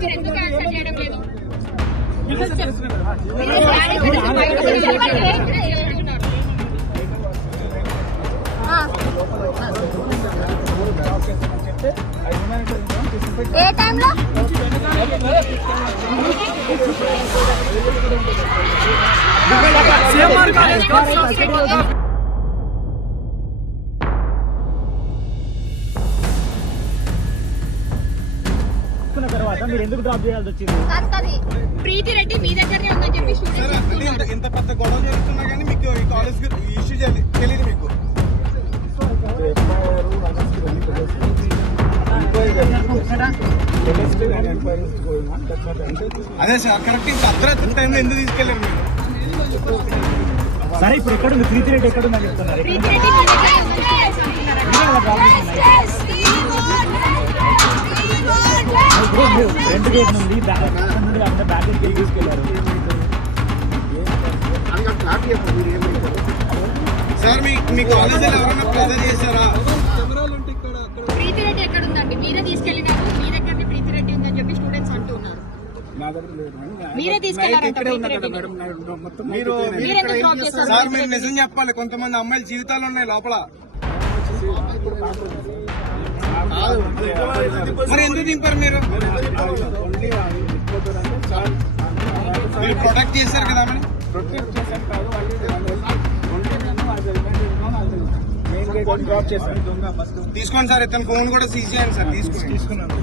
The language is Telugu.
మీరు ఎందుకు ఆన్సర్ చేయడం లేదు? ఏ టైంలో తర్వాత మీరు ఎందుకు డ్రాప్ చేయాల్సి వచ్చింది? ప్రీతి రెడ్డి మీ దగ్గరనే ఉందని చెప్పి ఇంత పెద్ద గొడవ జరుగుతున్నా కానీ మీకు ఈ కాలేజ్ ఇష్యూ తెలియదు మీకు. అదే సార్ కరెక్ట్. ఇంత అర్ధరాత్రి టైంలో ఎందుకు తీసుకెళ్ళారు మీరు? సరే ఇప్పుడు ఎక్కడ ఉంది ప్రీతి రెడ్డి? ఎక్కడ ఉందని చెప్తున్నారు? ప్రీతి రెడ్డి మీ దగ్గర ఫ్రంట్ గేట్ నుండి అంత బ్యాక్ గేట్కి తీసుకెళ్లారు. సార్ మీ కాలేజీలో ఎవరైనా ప్రెజర్ చేశారా? ప్రీతి రెడ్డి ఎక్కడ ఉందండి? మీరే తీసుకెళ్ళినారు, మీ దగ్గర ప్రీతి రెడ్డి ఉందని చెప్పి స్టూడెంట్స్ అంటున్నారు. మీరే తీసుకెళ్లారంట ప్రీతి రెడ్డి. సార్ మీరు నిజం చెప్పాలి. కొంతమంది అమ్మాయిల జీవితాలు ఉన్నాయి లోపల. మరి ఎందుకు దింపారు మీరు? మీరు ప్రొటెక్ట్ చేశారు కదా? తీసుకోండి సార్. ఇతను ఫోన్ కూడా సీజ్ చేయండి సార్. తీసుకున్నాను.